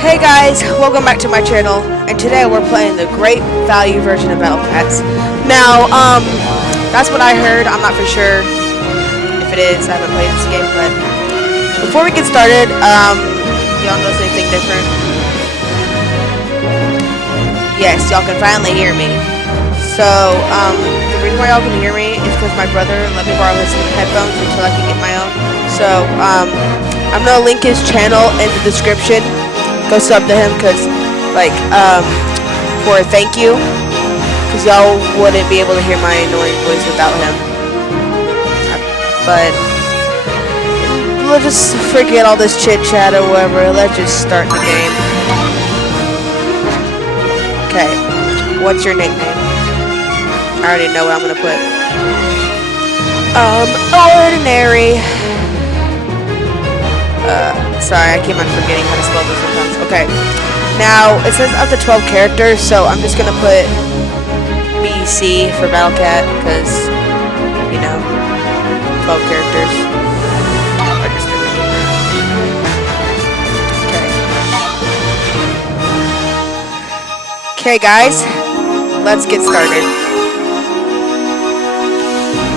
Hey guys, welcome back to my channel, and today we're playing the Great Value version of Battle Cats. Now, that's what I heard. I'm not for sure if it is. I haven't played this game, but before we get started, y'all notice anything different? Yes, y'all can finally hear me. So, the reason why y'all can hear me is because my brother let me borrow his headphones until I can get my own. So, I'm gonna link his channel in the description. Go sub to him, cause for a thank you, cause y'all wouldn't be able to hear my annoying voice without him. But let's just forget all this chit chat or whatever. Let's just start the game. Okay, what's your nickname? I already know what I'm gonna put. Ordinary. Sorry, I keep on forgetting how to spell this sometimes. Okay. Now, it says up to 12 characters, so I'm just gonna put BC for Battle Cat, because, you know, 12 characters. Okay, guys, let's get started.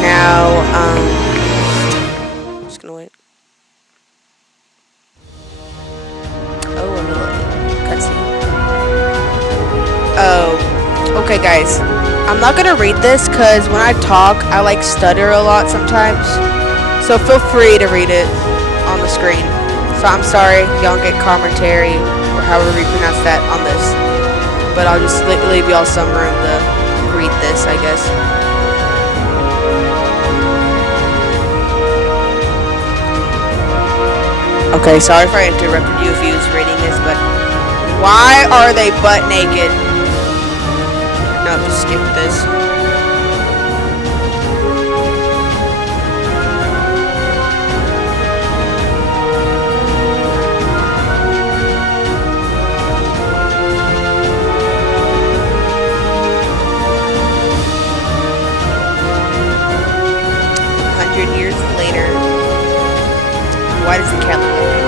Now, just gonna wait. Okay guys, I'm not gonna read this because when I talk I like stutter a lot sometimes, so feel free to read it on the screen. So I'm sorry y'all get commentary or however you pronounce that on this, but I'll just leave y'all some room to read this, I guess. Okay, sorry if I interrupted you if you was reading this, but why are they butt naked? No, just skip this. Years later, why does the cat look like it?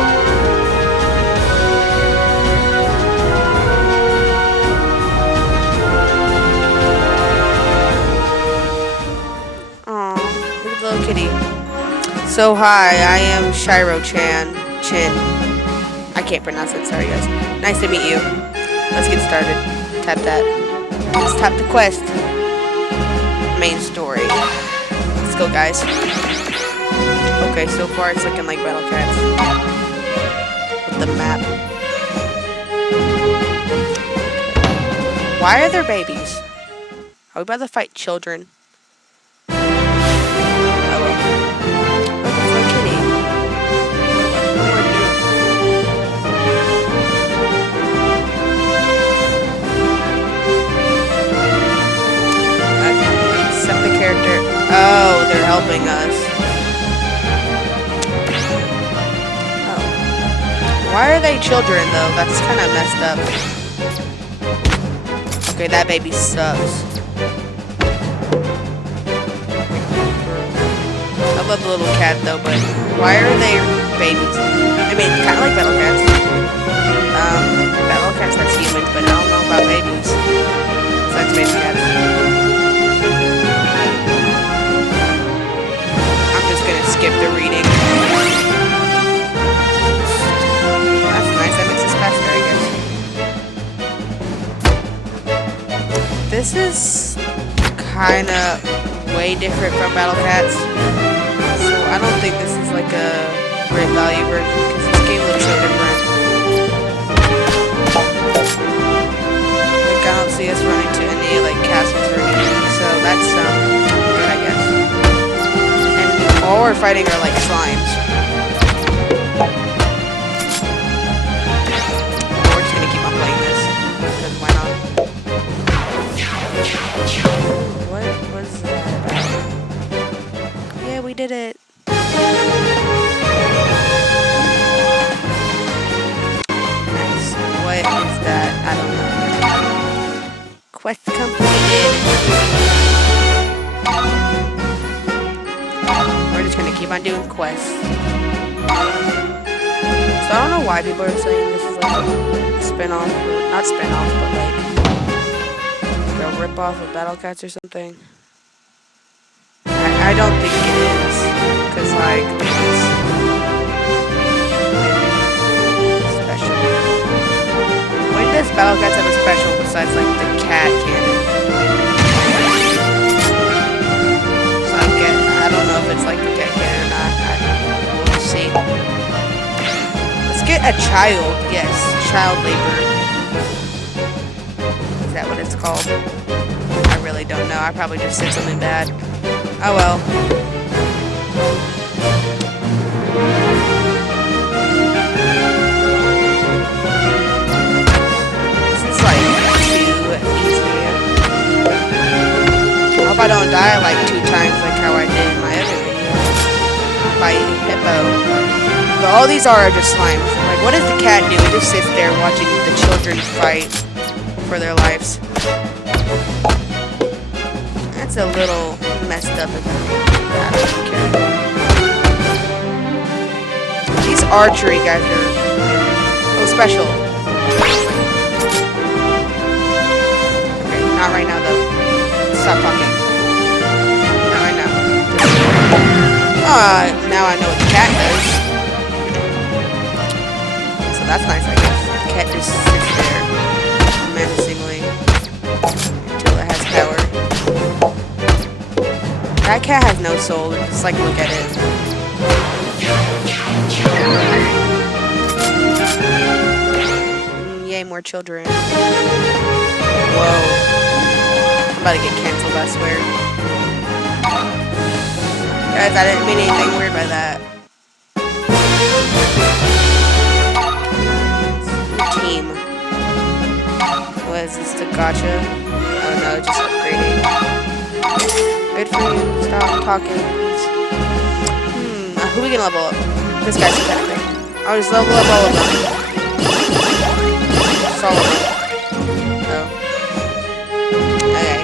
Little kitty. So hi, I am Shiro-chan. I can't pronounce it, sorry guys. Nice to meet you. Let's get started. Tap that. Let's tap the quest. Main story. Let's go, guys. Okay, so far it's looking like Battle Cats. With the map. Why are there babies? Are we about to fight children? Oh, they're helping us. Oh. Why are they children, though? That's kind of messed up. Okay, that baby sucks. I love the little cat, though, but why are they babies? I mean, kind of like Battle Cats. Battle Cats has humans, but I don't know about babies. Besides baby cats. Skip the reading. That's nice, that makes us faster, I guess. This is kinda way different from Battle Cats. So I don't think this is like a Great Value version because this game looks so different. Like I don't see us running to any like castles or anything, so that's good, I guess. All we're fighting are like slimes. We're just gonna keep on playing this, because why not? What was that about? Yeah, we did it. Nice. What is that? I don't know. Quest completed. We're just gonna keep on doing quests. So I don't know why people are saying this is like a spin-off, not spin-off, but like a rip-off of Battle Cats or something. I don't think it is, because like it's special. When does Battle Cats have a special besides like the cat cannon? So I don't know if it's like the cat cannon or not. We'll see. Let's get a child. Yes, child labor. Is that what it's called? I really don't know. I probably just said something bad. Oh well. This is like too easy. I hope I don't die like 2 times like how I did in my other video. By hippo. But all these are just slimes. Like, what does the cat do? It just sits there watching the children fight for their lives. That's a little messed up. I don't even care. These archery guys are special. Okay, not right now though. Stop talking. Not right now. Now I know what the cat does. So that's nice, I guess. The cat just sits there menacingly until it has power. That cat has no soul. Just like look at it. Yay, more children. Whoa. I'm about to get canceled, I swear. Guys, I didn't mean anything weird by that. Team. What is this, the gacha? Oh no, just upgrading. Good for you. Stop talking, please. Who we gonna level up? This guy's pathetic. I'll just level up all of them. Solid. No. Okay.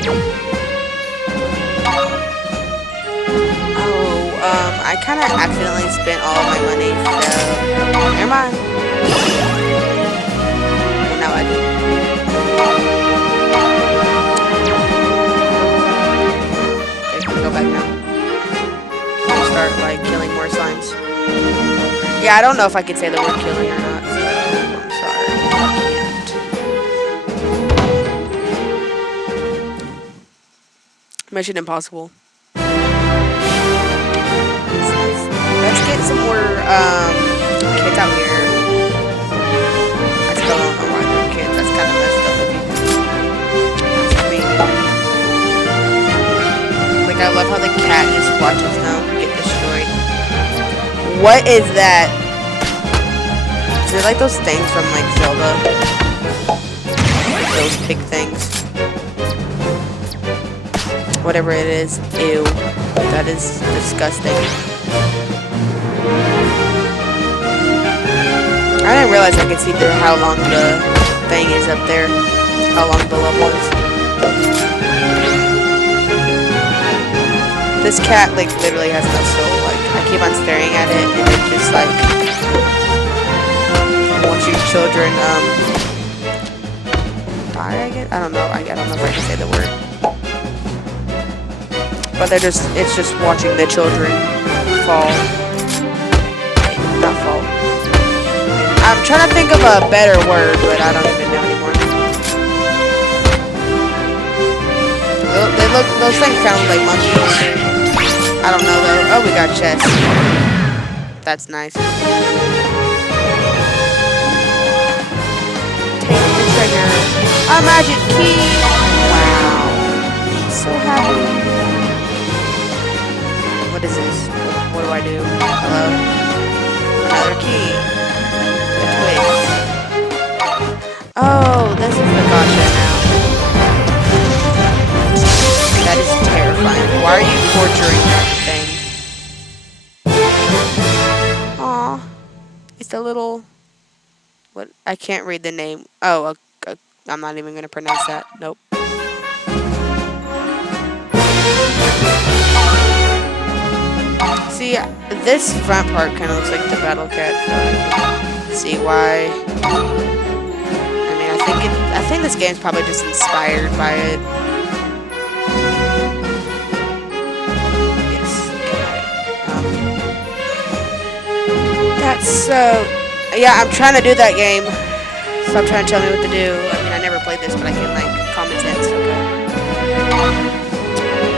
Oh, I kind of accidentally spent all of my money, so never mind. Now I do. Go back now. I'll start like killing more slimes. Yeah, I don't know if I could say the word killing or not, so I'm sorry. I can't. Mission Impossible. Let's get some more kids out here. I still don't know why they're kids. That's kind of messed up of you. That's me. Like, I love how the cat just watches them get destroyed. What is that? Is it like those things from, like, Zelda? Like those pig things. Whatever it is. Ew. That is disgusting. I didn't realize I could see how long the thing is up there. How long the level is. This cat, like, literally has no soul. Like, I keep on staring at it, and it just, like, watching children, die, I guess? I don't know. I don't know if I can say the word. But it's just watching the children fall. Not fall. I'm trying to think of a better word, but I don't even know anymore. Those things sound like monkeys. I don't know though. Oh, we got chests. That's nice. Take the trigger. A magic key. Wow. I'm so happy. What is this? What do I do? Hello? Another key. Oh, this is the gacha now. That is terrifying. Why are you torturing that thing? Aw. It's a little... What? I can't read the name. Oh, I'm not even going to pronounce that. Nope. See, this front part kind of looks like the Battle Cat. So see why. I mean, I think this game's probably just inspired by it. Yes. That's so. Yeah, I'm trying to do that game. Stop trying to tell me what to do. I mean, I never played this, but I can like common sense. Okay.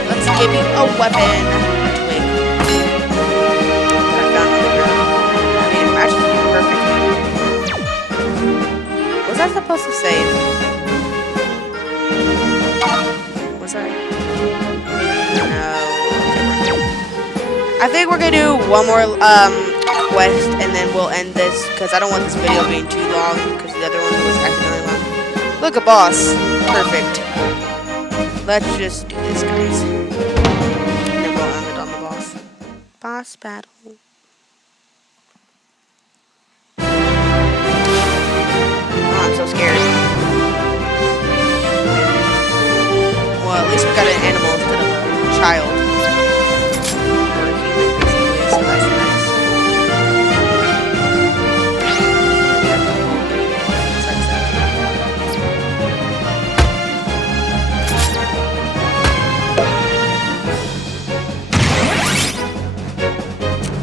Let's give you a weapon. Twig. I found on the ground. I mean, it matches me perfectly. Was I supposed to save? Was I? No. I think we're gonna do one more quest and then we'll end this because I don't want this video being too long because the other one was accidentally long. Look, a boss. Perfect. Let's just do this, guys. And then we'll end it on the boss. Boss battle. Oh, I'm so scared. Well, at least we got an animal instead of a child. Or a human, basically, so that's nice.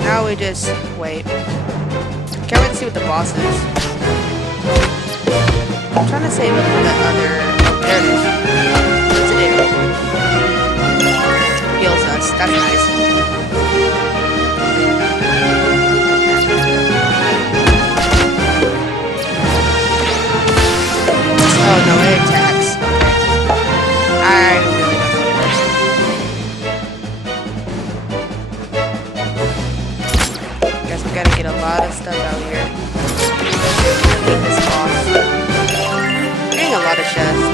Now we just wait. Can't wait to see what the boss is. I'm trying to save it for the other. There it is. What's it do? Heals us. That's nice. Oh no, it attacks. I really don't know what it is. Guess we gotta get a lot of stuff out here. Beat this boss. I'm getting a lot of chests.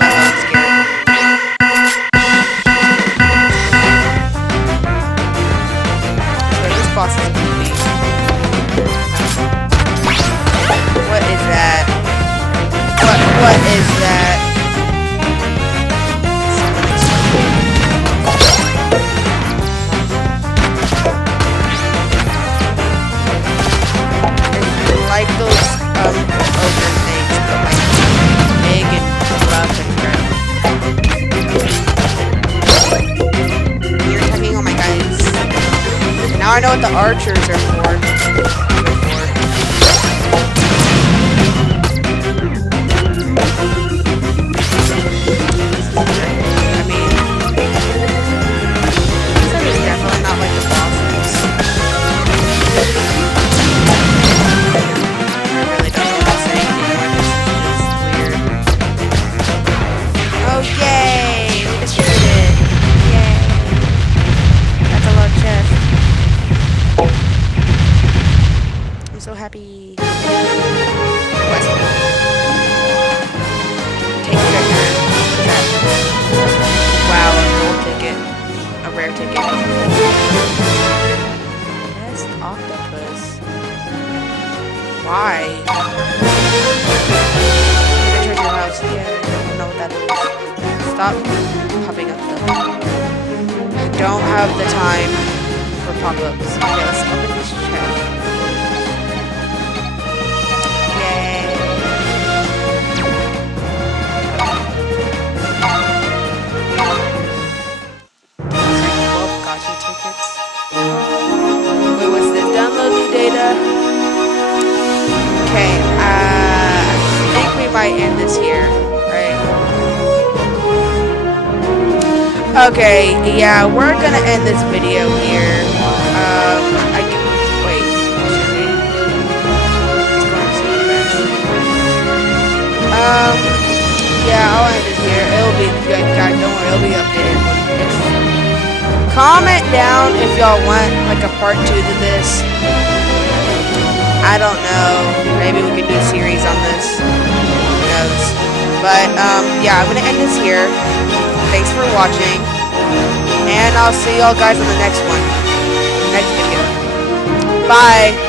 I'm scared. So this boss is gonna be. What is that? What is that? Like those ogre things, but like big and rough and gross. You're attacking all my guys. Now I know what the archers are for. Happy. Quest. Take trigger. Wow, a gold ticket. A rare ticket. Best octopus. Why? Enter your house. Yeah, I don't know what that is. Stop popping up though. I don't have the time for pop-ups. Okay, let's open this chest. Wait, what's this? Download new data. Okay, I think we might end this here, right? Okay, yeah, we're gonna end this video here. Wait, should we? It's going super fast. Yeah, I'll end it here. It'll be, guys, don't worry, it'll be updated when it's. Comment down if y'all want like a part 2 to this. I don't know. Maybe we can do a series on this. Who knows? But yeah, I'm gonna end this here. Thanks for watching. And I'll see y'all guys on the next one. Next video. Bye.